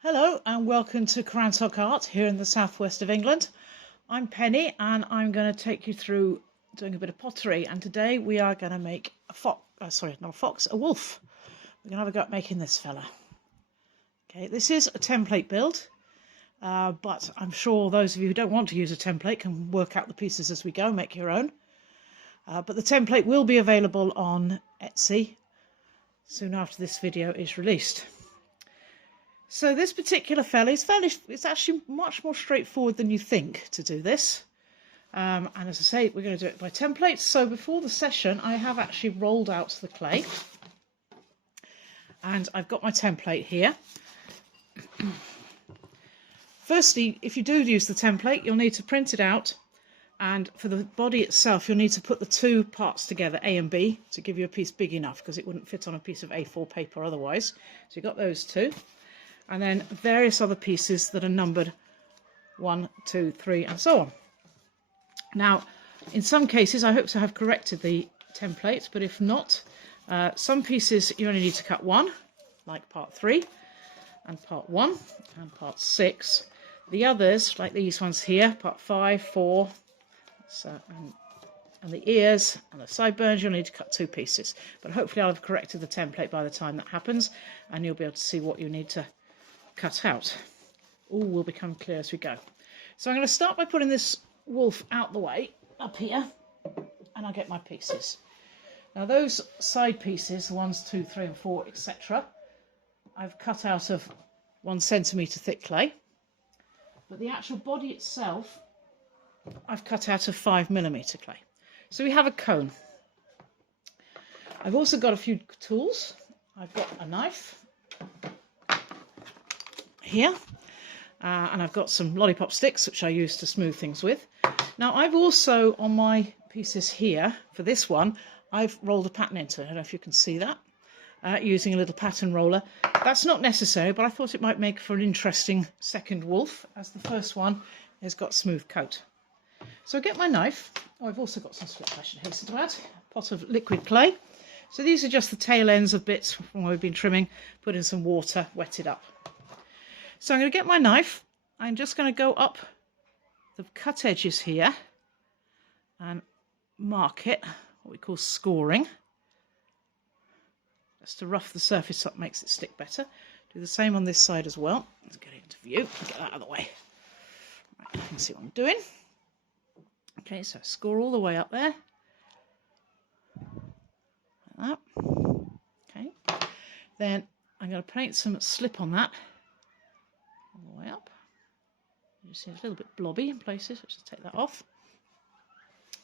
Hello and welcome to Crantock Art here in the southwest of England. I'm Penny and I'm going to take you through doing a bit of pottery, and today we are going to make a a wolf. We're going to have a go at making this fella. Okay, this is a template build, but I'm sure those of you who don't want to use a template can work out the pieces as we go, make your own. But the template will be available on Etsy soon after this video is released. So this particular fella it's actually much more straightforward than you think to do this. And as I say, we're going to do it by templates. So before the session, I have actually rolled out the clay. And I've got my template here. Firstly, if you do use the template, you'll need to print it out. And for the body itself, you'll need to put the two parts together, A and B, to give you a piece big enough, because it wouldn't fit on a piece of A4 paper otherwise. So you've got those two. And then various other pieces that are numbered 1, 2, 3, and so on. Now, in some cases, I hope to have corrected the template, but if not, some pieces you only need to cut one, like part 3, and part 1, and part 6. The others, like these ones here, part 5, 4, and the ears and the sideburns, you'll need to cut 2 pieces. But hopefully I'll have corrected the template by the time that happens, and you'll be able to see what you need to cut out. All will become clear as we go. So I'm going to start by putting this wolf out the way up here, and I'll get my pieces. Now those side pieces, the 1, 2, 3 and 4, etc., I've cut out of 1 centimetre thick clay, but the actual body itself I've cut out of 5mm clay. So we have a cone. I've also got a few tools. I've got a knife here, and I've got some lollipop sticks which I use to smooth things with. Now I've also, on my pieces here, for this one, I've rolled a pattern into it. I don't know if you can see that, using a little pattern roller. That's not necessary, but I thought it might make for an interesting second wolf, as the first one has got smooth coat. So I get my knife. Oh, I've also got some slips I should hasten to add. A pot of liquid clay. So these are just the tail ends of bits from where we've been trimming. Put in some water, wet it up. So I'm going to get my knife. I'm just going to go up the cut edges here and mark it, what we call scoring. Just to rough the surface up, makes it stick better. Do the same on this side as well. Let's get it into view, get that out of the way. Right, you can see what I'm doing. Okay, so score all the way up there. Like that. Okay. Then I'm going to paint some slip on that. All the way up. You see it's a little bit blobby in places. Let's just take that off.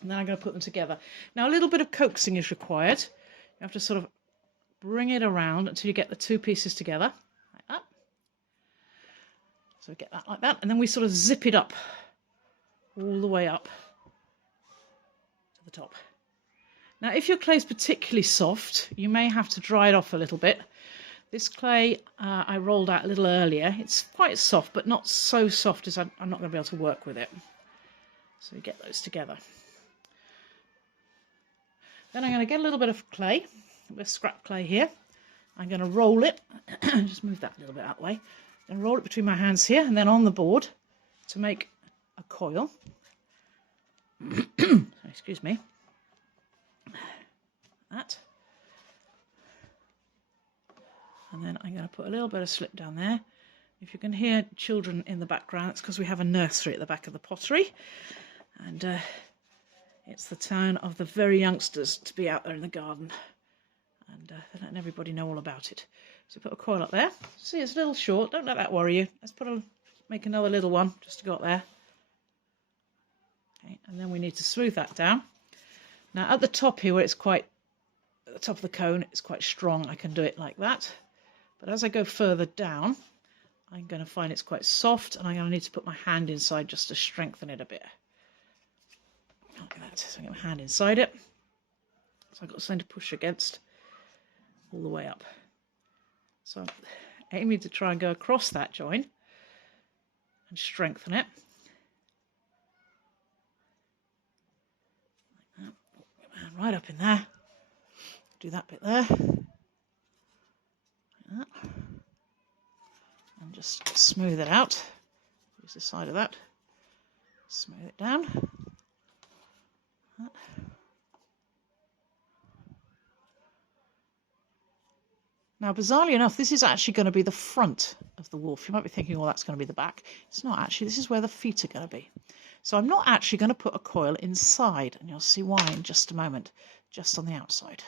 And then I'm going to put them together. Now a little bit of coaxing is required. You have to sort of bring it around until you get the 2 pieces together, like that. So we get that like that, and then we sort of zip it up all the way up to the top. Now if your clay is particularly soft, you may have to dry it off a little bit. This clay I rolled out a little earlier. It's quite soft, but not so soft as I'm not going to be able to work with it. So we get those together. Then I'm going to get a little bit of clay, a bit of scrap clay here. I'm going to roll it. Just move that a little bit out of the way. Then roll it between my hands here and then on the board to make a coil. Excuse me. That. And then I'm going to put a little bit of slip down there. If you can hear children in the background, it's because we have a nursery at the back of the pottery. And it's the turn of the very youngsters to be out there in the garden. And they're letting everybody know all about it. So put a coil up there. See, it's a little short. Don't let that worry you. Let's make another little one just to go up there. Okay, and then we need to smooth that down. Now at the top here, where it's quite, at the top of the cone, it's quite strong. I can do it like that. But as I go further down, I'm going to find it's quite soft, and I'm going to need to put my hand inside just to strengthen it a bit. Like that. So I get my hand inside it. So I've got something to push against all the way up. So I'm aiming to try and go across that join and strengthen it. Like that. Get my hand right up in there. Do that bit there. Like that. And just smooth it out. Use the side of that. Smooth it down. Now, bizarrely enough, this is actually going to be the front of the wolf. You might be thinking, well, that's going to be the back. It's not actually. This is where the feet are going to be. So I'm not actually going to put a coil inside, and you'll see why in just a moment, just on the outside.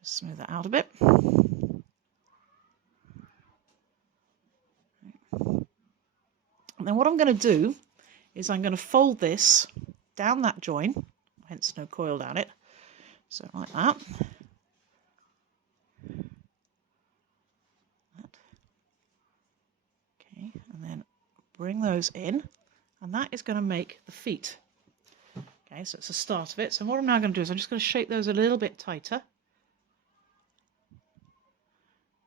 Just smooth that out a bit. And then what I'm going to do is I'm going to fold this down that join, hence no coil down it. So like that. Okay, and then bring those in, and that is going to make the feet. Okay, so it's the start of it. So what I'm now going to do is I'm just going to shape those a little bit tighter.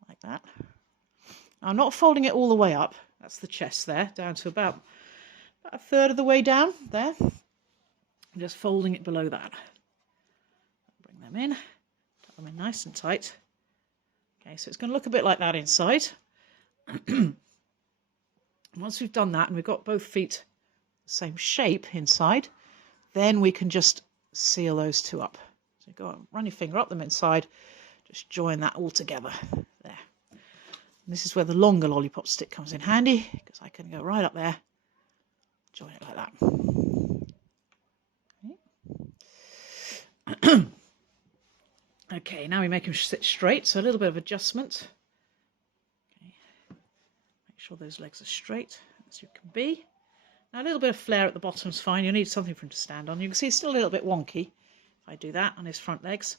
Like that. Now, I'm not folding it all the way up. That's the chest there, down to about a third of the way down there. I'm just folding it below that. Bring them in, tuck them in nice and tight. Okay, so it's going to look a bit like that inside. Once we've done that and we've got both feet the same shape inside, then we can just seal those two up. So go on, run your finger up them inside, just join that all together. There. And this is where the longer lollipop stick comes in handy, because I can go right up there, join it like that. Okay, okay, now we make them sit straight, so a little bit of adjustment. Okay. Make sure those legs are straight as you can be. Now a little bit of flare at the bottom is fine. You need something for him to stand on. You can see it's still a little bit wonky if I do that on his front legs.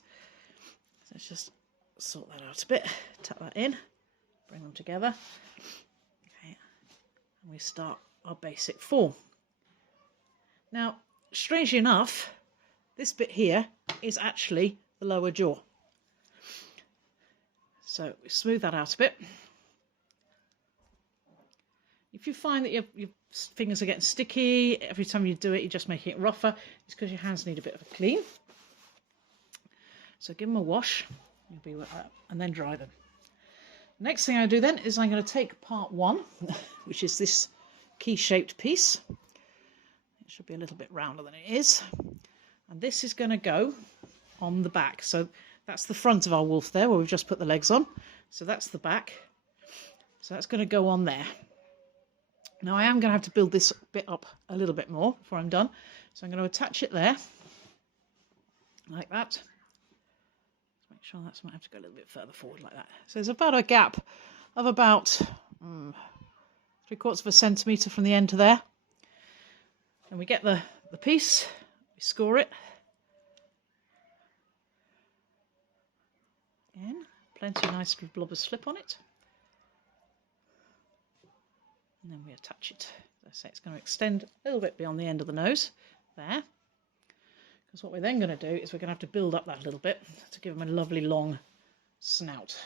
So let's just sort that out a bit, tuck that in, bring them together. Okay, and we start our basic form. Now, strangely enough, this bit here is actually the lower jaw. So we smooth that out a bit. If you find that your fingers are getting sticky, every time you do it, you're just making it rougher, it's because your hands need a bit of a clean. So give them a wash, and then dry them. Next thing I do then is I'm going to take part one, which is this key-shaped piece. It should be a little bit rounder than it is. And this is going to go on the back. So that's the front of our wolf there, where we've just put the legs on. So that's the back. So that's going to go on there. Now I am going to have to build this bit up a little bit more before I'm done. So I'm going to attach it there, like that. Make sure that's might have to go a little bit further forward like that. So there's about a gap of about 3/4 of a centimetre from the end to there. And we get the piece, we score it. Again, plenty of nice blob of slip on it. And then we attach it. As I say, it's going to extend a little bit beyond the end of the nose there. Because what we're then going to do is we're going to have to build up that a little bit to give them a lovely long snout.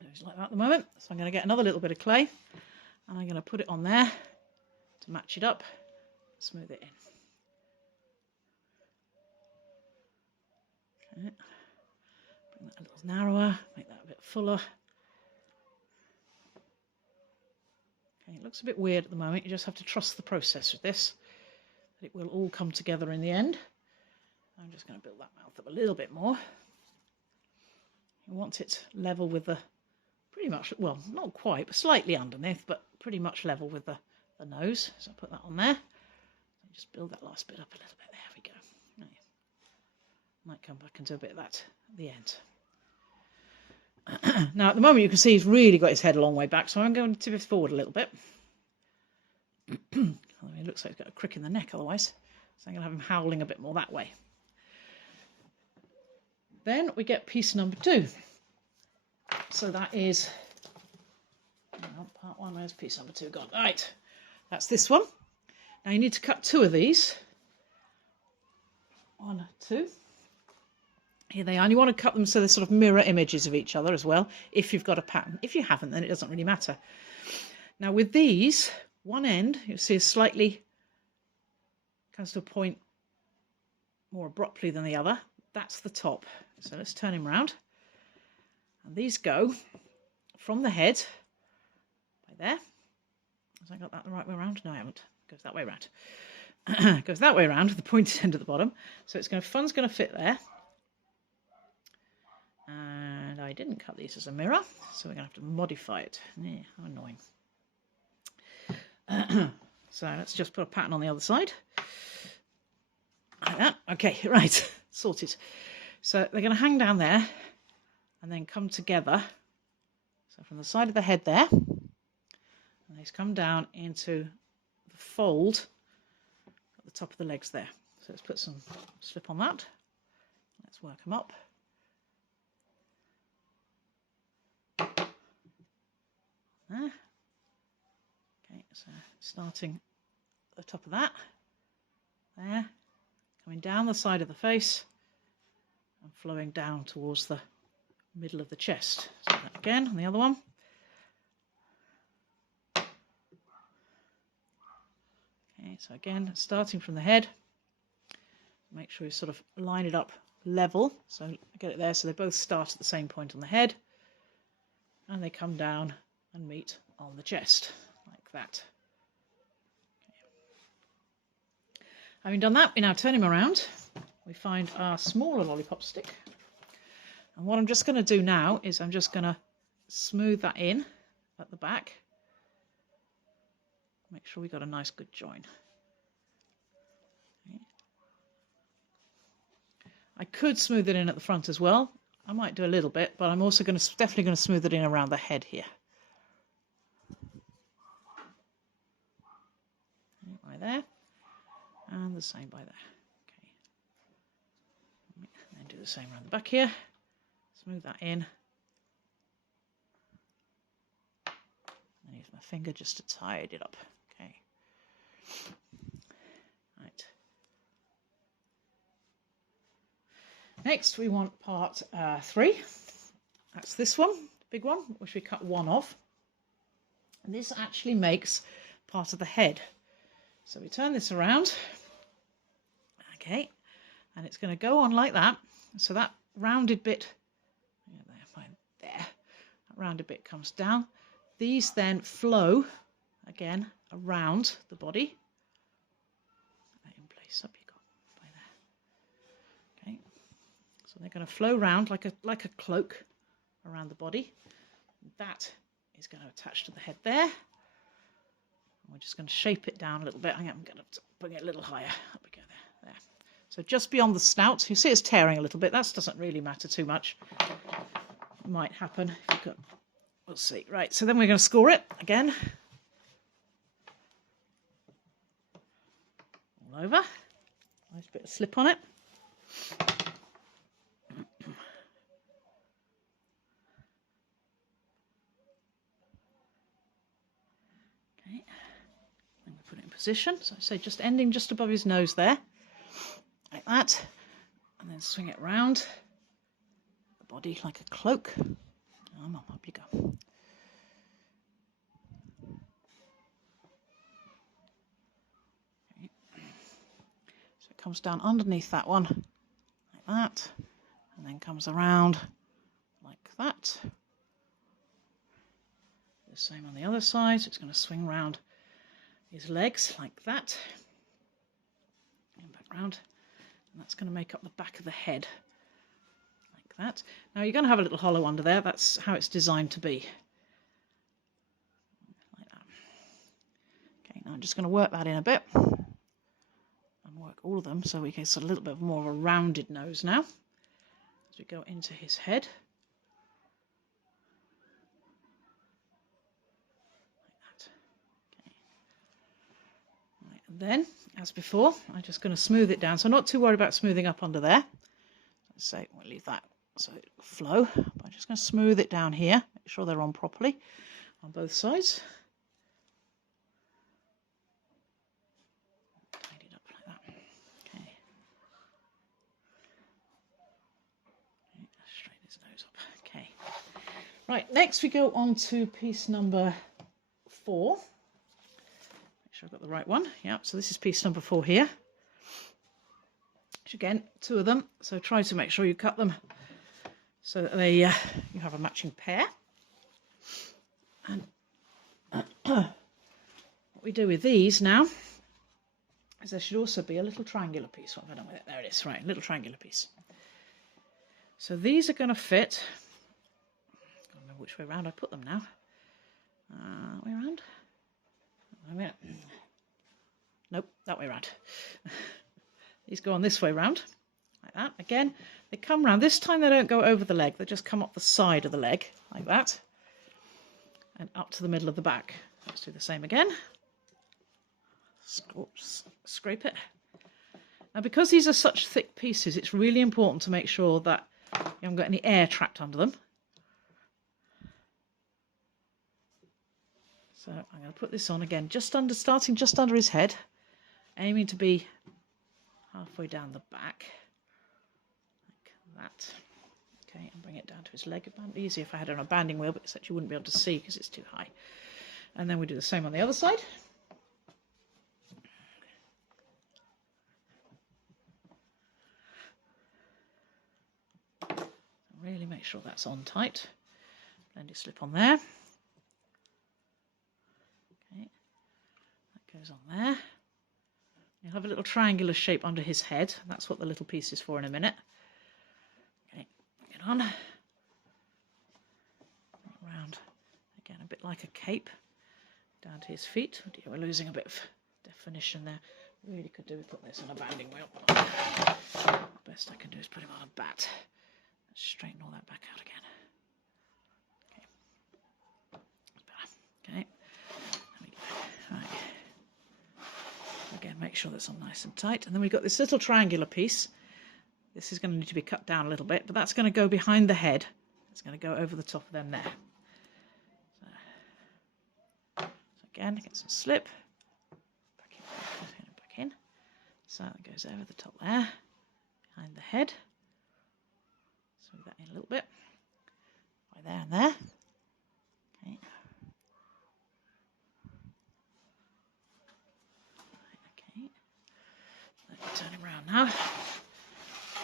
It's like that at the moment. So I'm going to get another little bit of clay and I'm going to put it on there to match it up, smooth it in. Okay. Bring that a little narrower, make that a bit fuller. It looks a bit weird at the moment. You just have to trust the process with this, that it will all come together in the end. I'm just going to build that mouth up a little bit more. You want it level with the, pretty much, well, not quite, but slightly underneath, but pretty much level with the nose. So I'll put that on there. Just build that last bit up a little bit. There we go. Might come back and do a bit of that at the end. Now at the moment you can see he's really got his head a long way back, so I'm going to tip it forward a little bit. It looks like he's got a crick in the neck otherwise, so I'm going to have him howling a bit more that way. Then we get piece number 2. So that is, part 1, where's piece number 2 gone? Right, that's this one. Now you need to cut 2 of these. 1, 2. Here they are, and you want to cut them so they're sort of mirror images of each other as well, if you've got a pattern. If you haven't, then it doesn't really matter. Now with these, one end, you'll see is slightly, comes to a point more abruptly than the other. That's the top. So let's turn him round. And these go from the head, by there. Has I got that the right way around? No, I haven't. It goes that way around. It goes that way around with the pointed end at the bottom. So it's fun's going to fit there. And I didn't cut these as a mirror, so we're going to have to modify it. Yeah, how annoying. So let's just put a pattern on the other side. Like that. Okay, right. Sorted. So they're going to hang down there and then come together. So from the side of the head there, and these come down into the fold at the top of the legs there. So let's put some slip on that. Let's work them up. There. Okay, so starting at the top of that, there, coming down the side of the face and flowing down towards the middle of the chest. So that again on the other one. Okay, so again, starting from the head, make sure you sort of line it up level. So get it there so they both start at the same point on the head and they come down and meet on the chest, like that. Okay. Having done that, we now turn him around. We find our smaller lollipop stick. And what I'm just going to do now is I'm just going to smooth that in at the back. Make sure we got a nice good join. Okay. I could smooth it in at the front as well. I might do a little bit, but I'm also definitely going to smooth it in around the head here. Right there, and the same by there. Okay, and then do the same around the back here. Smooth that in, and use my finger just to tie it up. Okay, right. Next, we want part 3. That's this one, the big one, which we cut one of. And this actually makes part of the head. So we turn this around, okay, and it's going to go on like that. So that rounded bit, there, that rounded bit comes down. These then flow again around the body. In place, up you go, by there. Okay, so they're going to flow round like a cloak around the body. That is going to attach to the head there. We're just going to shape it down a little bit. I'm going to bring it a little higher. Up we go there. So just beyond the snout, you see it's tearing a little bit. That doesn't really matter too much. It might happen. We'll see. Right, so then we're going to score it again. All over. Nice bit of slip on it. Position, so I say just ending just above his nose there, like that, and then swing it round the body like a cloak. Up you go. Okay. So it comes down underneath that one, like that, and then comes around like that. The same on the other side, so it's going to swing round his legs like that, and back round, and that's going to make up the back of the head like that. Now you're going to have a little hollow under there. That's how it's designed to be, like that. Okay, now I'm just going to work that in a bit and work all of them so we get a little bit more of a rounded nose now as we go into his head. Then, as before, I'm just going to smooth it down. So I'm not too worried about smoothing up under there. Let's say we'll leave that so it'll flow. But I'm just going to smooth it down here. Make sure they're on properly on both sides. Tidy it up like that. Okay. Straighten his nose up. Okay. Right, next we go on to piece number 4. I've got the right one. Yeah, so this is piece number 4 here. Which again, 2 of them. So try to make sure you cut them so that they you have a matching pair. And what we do with these now is there should also be a little triangular piece. What have I done with it? There it is, right, a little triangular piece. So these are going to fit. I don't remember which way around I put them now. That way around? Nope, that way around. These go on this way round, like that. Again, they come round. This time they don't go over the leg. They just come up the side of the leg, like that. And up to the middle of the back. Let's do the same again. Scrape it. Now, because these are such thick pieces, it's really important to make sure that you haven't got any air trapped under them. So I'm going to put this on again, starting just under his head, aiming to be halfway down the back, like that. Okay, and bring it down to his leg. It'd be easier if I had it on a banding wheel, but except you wouldn't be able to see because it's too high. And then we do the same on the other side. Really make sure that's on tight. Blend your slip on there. Okay, that goes on there. You'll have a little triangular shape under his head. That's what the little piece is for in a minute. Okay, get on. Round again, a bit like a cape down to his feet. Oh dear, we're losing a bit of definition there. Really could do with putting this on a banding wheel. The best I can do is put him on a bat. Let's straighten all that back out again. Okay, okay. Right. Again, make sure that's on nice and tight. And then we've got this little triangular piece. This is going to need to be cut down a little bit, but that's going to go behind the head. It's going to go over the top of them there. So again, get some slip. Back in. So that goes over the top there, behind the head. Smooth that in a little bit. Right there and there. Okay. Turn him around now.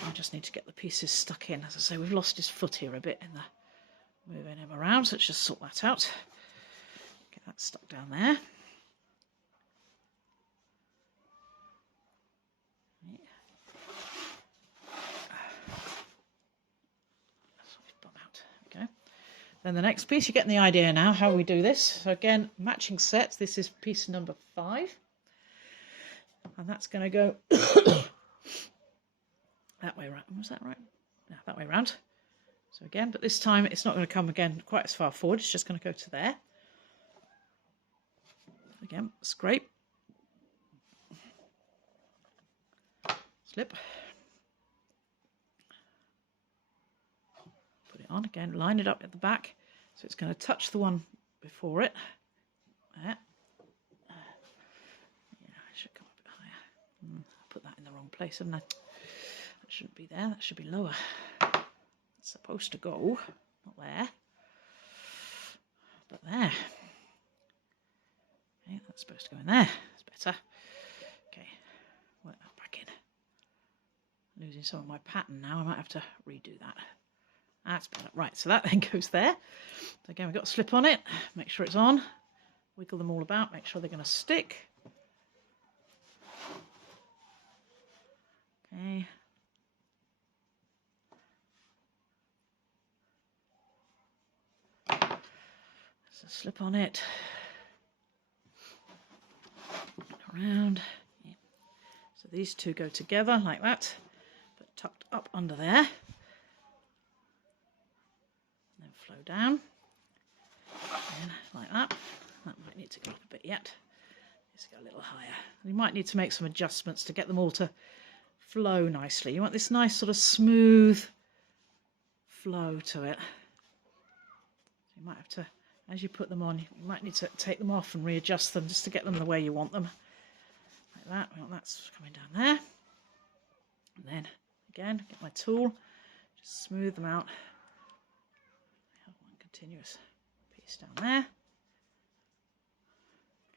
I just need to get the pieces stuck in. As I say, we've lost his foot here a bit in the moving him around, so let's just sort that out. Get that stuck down there. Okay. Then the next piece, you're getting the idea now how we do this. So again, matching sets. This is piece number 5. And that's going to go that way around. Was that right? No, that way around. So again, but this time it's not going to come again quite as far forward. It's just going to go to there. Again, scrape. Slip. Put it on again. Line it up at the back. So it's going to touch the one before it. There. Put that in the wrong place, haven't I? That shouldn't be there, that should be lower. It's supposed to go, not there, but there. Okay, that's supposed to go in there. That's better. Okay, work that back in. Losing some of my pattern now, I might have to redo that. That's better. Right, so that then goes there. So again, we've got a slip on it. Make sure it's on. Wiggle them all about, make sure they're going to stick. Okay. There's a slip on it. Around. Yeah. So these two go together like that, but tucked up under there. And then flow down. And like that. That might need to go up a bit yet. Let's go a little higher. You might need to make some adjustments to get them all to flow nicely. You want this nice sort of smooth flow to it. So you might have to, as you put them on, you might need to take them off and readjust them just to get them the way you want them. Like that. Well, that's coming down there. And then again, get my tool, just smooth them out. I have one continuous piece down there.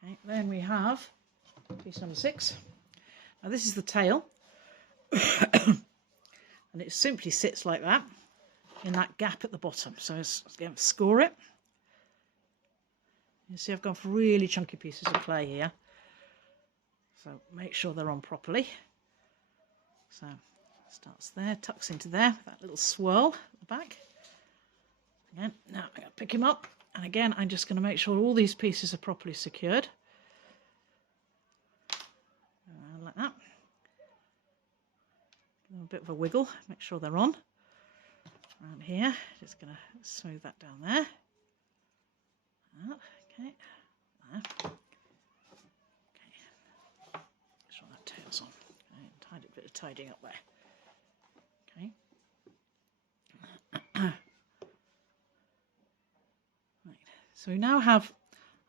Okay, then we have piece number 6. Now this is the tail. And it simply sits like that. in that gap at the bottom. So again, score it. You see I've gone for really chunky pieces of clay here. So make sure they're on properly. So starts there, tucks into there, that little swirl at the back. Again, now I'm going to pick him up. And again, I'm just going to make sure all these pieces are properly secured. Like that. Give them a bit of a wiggle, make sure they're on. Around here, just going to smooth that down there. Okay. There. Okay. Make sure that tail's on. Okay. Tidy, a bit of tidying up there. Okay. Right. So we now have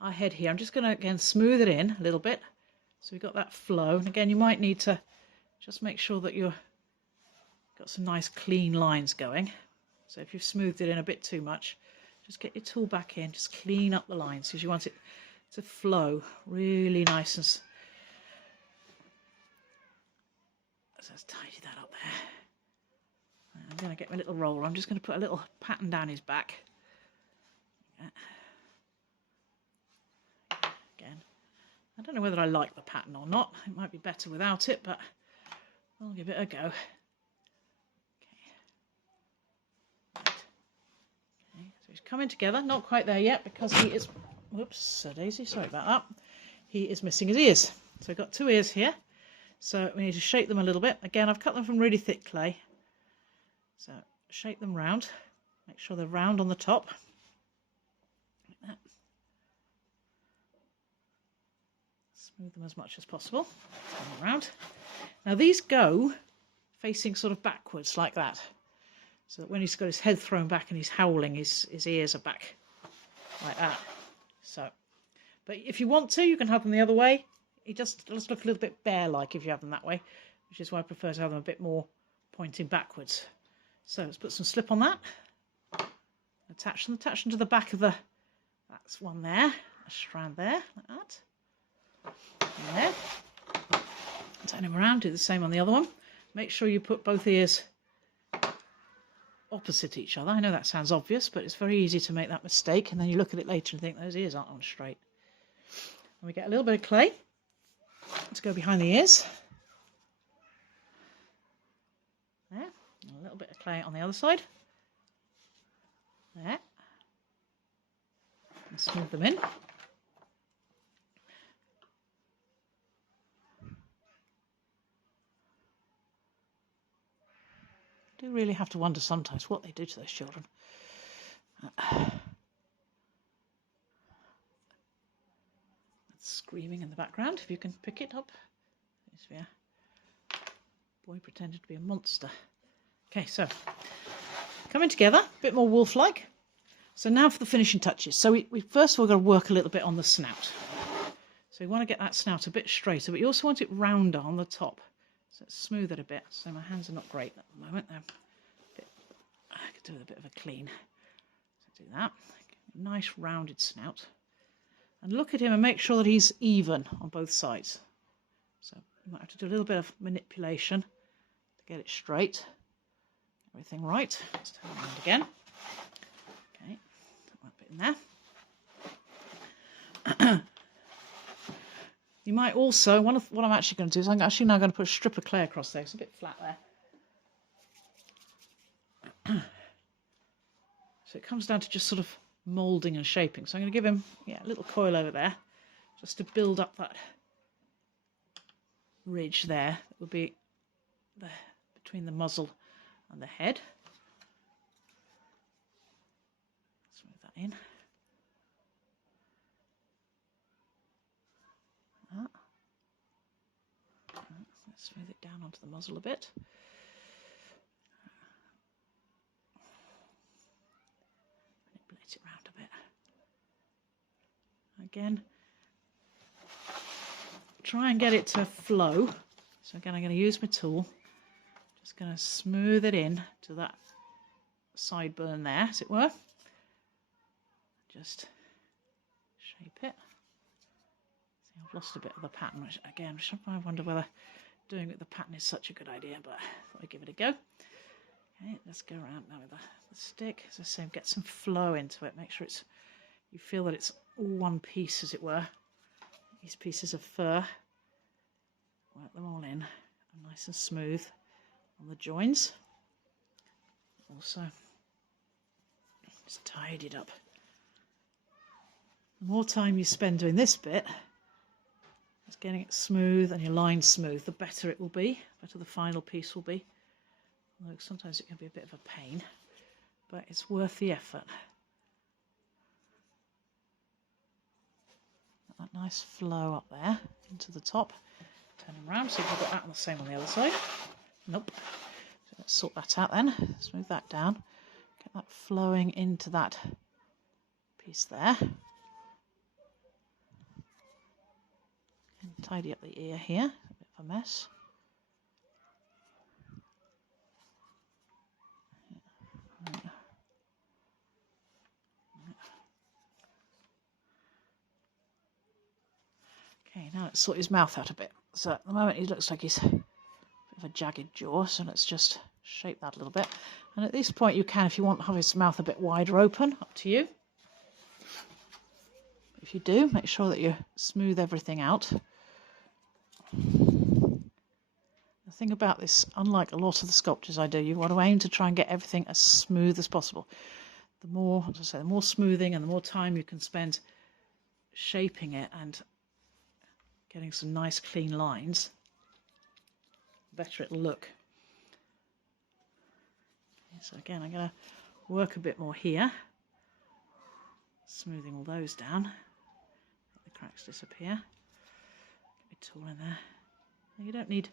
our head here. I'm just going to again smooth it in a little bit. So we've got that flow. And again, you might need to just make sure that you've got some nice clean lines going. So if you've smoothed it in a bit too much, just get your tool back in, just clean up the lines because you want it to flow really nice and so let's tidy that up there. I'm going to get my little roller. I'm just going to put a little pattern down his back. Again, I don't know whether I like the pattern or not. It might be better without it, but I'll give it a go. So he's coming together, not quite there yet because he is, whoops, Daisy, sorry about that. He is missing his ears. So we've got 2 ears here. So we need to shape them a little bit. Again, I've cut them from really thick clay. So shape them round. Make sure they're round on the top. Like that. Smooth them as much as possible. Turn them around. Now these go facing sort of backwards like that. So that when he's got his head thrown back and he's howling, his ears are back like that. So, but if you want to, you can have them the other way. He just look a little bit bear-like if you have them that way, which is why I prefer to have them a bit more pointing backwards. So let's put some slip on that. Attach them to the back of the. That's one there, a strand there, like that. And there. Turn him around. Do the same on the other one. Make sure you put both ears opposite each other. I know that sounds obvious, but it's very easy to make that mistake, and then you look at it later and think those ears aren't on straight. And we get a little bit of clay to go behind the ears. There. And a little bit of clay on the other side. There. And smooth them in. I do really have to wonder sometimes what they do to those children. Screaming in the background, if you can pick it up. There's a boy pretended to be a monster. Okay, so coming together, a bit more wolf-like. So now for the finishing touches. So we first of all got to work a little bit on the snout. So we want to get that snout a bit straighter, but you also want it rounder on the top. So let's smooth it a bit. So my hands are not great at the moment. I could do with a bit of a clean. So do that. Nice rounded snout. And look at him and make sure that he's even on both sides. So you might have to do a little bit of manipulation to get it straight. Everything right. Let's turn it around again. Okay, put that bit in there. You might also, what I'm actually going to do is I'm actually now going to put a strip of clay across there. It's a bit flat there. So it comes down to just sort of moulding and shaping. So I'm going to give him a little coil over there just to build up that ridge there. That would be between the muzzle and the head. Smooth that in. Let's smooth it down onto the muzzle a bit. Manipulate it round a bit. Again, try and get it to flow. So again, I'm going to use my tool. Just going to smooth it in to that sideburn there, as it were. Just shape it. See, I've lost a bit of the pattern, which again, I wonder whether doing it with the pattern is such a good idea, but I thought I'd give it a go. Okay, let's go around now with the the stick. As I say, get some flow into it. Make sure you feel that it's all one piece, as it were. These pieces of fur, work them all in, nice and smooth on the joins. Also, just tidy it up. The more time you spend doing this bit, just getting it smooth and your line smooth, the better it will be, the better the final piece will be. Although sometimes it can be a bit of a pain, but it's worth the effort. That nice flow up there into the top. Turn them around, see if we've got that on the same on the other side. Nope. So let's sort that out then. Smooth that down. Get that flowing into that piece there. And tidy up the ear here. A bit of a mess. Okay, now let's sort his mouth out a bit. So at the moment he looks like he's a bit of a jagged jaw, so let's just shape that a little bit. And at this point you can, if you want, have his mouth a bit wider open, up to you. If you do, make sure that you smooth everything out. The thing about this, unlike a lot of the sculptures I do, you want to aim to try and get everything as smooth as possible. The more, as I say, the more smoothing and the more time you can spend shaping it and getting some nice clean lines, the better it'll look. Okay, so again, I'm going to work a bit more here, smoothing all those down. Let the cracks disappear. Get my tool in there. You don't need.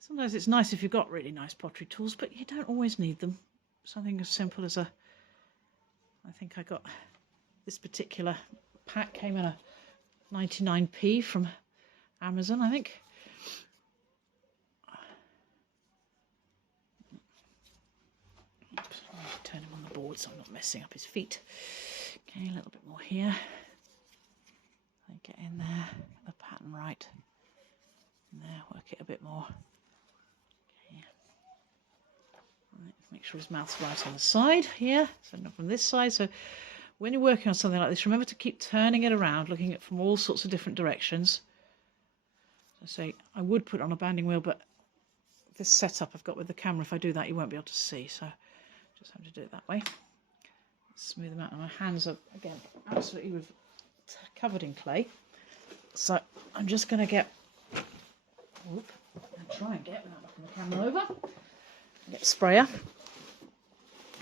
Sometimes it's nice if you've got really nice pottery tools, but you don't always need them. Something as simple as I think I got this particular pack, came in a 99p from Amazon, I think. Oops, I'll turn him on the board so I'm not messing up his feet. Okay, a little bit more here. Get in there, get the pattern right. And there, work it a bit more. Okay. Right, make sure his mouth's right on the side here, so not from this side. So when you're working on something like this, remember to keep turning it around, looking at it from all sorts of different directions. So say I would put it on a banding wheel, but this setup I've got with the camera, if I do that, you won't be able to see. So just have to do it that way. Smooth them out. And my hands are, again, absolutely covered in clay. So I'm just going to get, and try and get, without knocking the camera over, get a sprayer.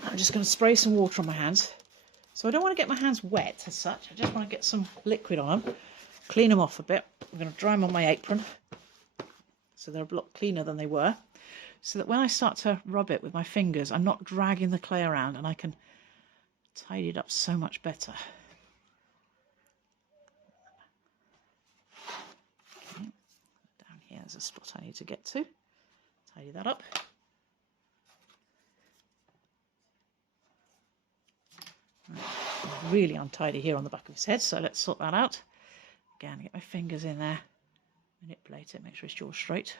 I'm just going to spray some water on my hands. So I don't want to get my hands wet as such. I just want to get some liquid on them, clean them off a bit. I'm going to dry them on my apron so they're a lot cleaner than they were, so that when I start to rub it with my fingers, I'm not dragging the clay around and I can tidy it up so much better. Okay. Down here there's a spot I need to get to. Tidy that up. Really untidy here on the back of his head, so let's sort that out. Again, get my fingers in there, manipulate it, make sure his jaw's straight.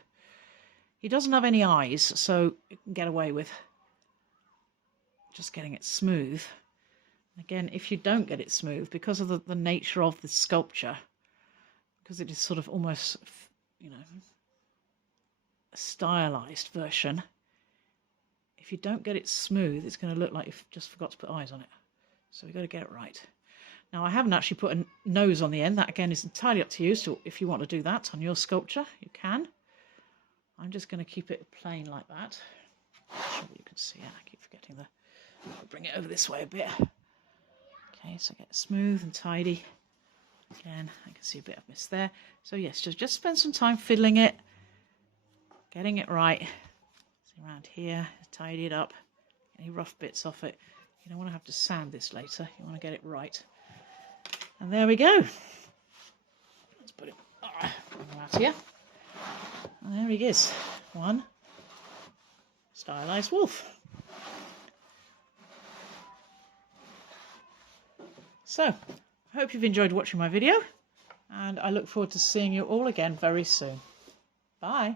He doesn't have any eyes, so you can get away with just getting it smooth. Again, if you don't get it smooth, because of the nature of the sculpture, because it is sort of almost, you know, a stylized version, if you don't get it smooth, it's going to look like you've just forgot to put eyes on it. So we've got to get it right. Now, I haven't actually put a nose on the end. That, again, is entirely up to you. So if you want to do that on your sculpture, you can. I'm just going to keep it plain like that. I'm sure you can see it. I keep forgetting I'll bring it over this way a bit. Okay, so get it smooth and tidy. Again, I can see a bit of mist there. So yes, just spend some time fiddling it, getting it right. See around here, tidy it up. Any rough bits off it. You don't want to have to sand this later. You want to get it right. And there we go. Let's put it out here. And there he is. One stylized wolf. So, I hope you've enjoyed watching my video. And I look forward to seeing you all again very soon. Bye.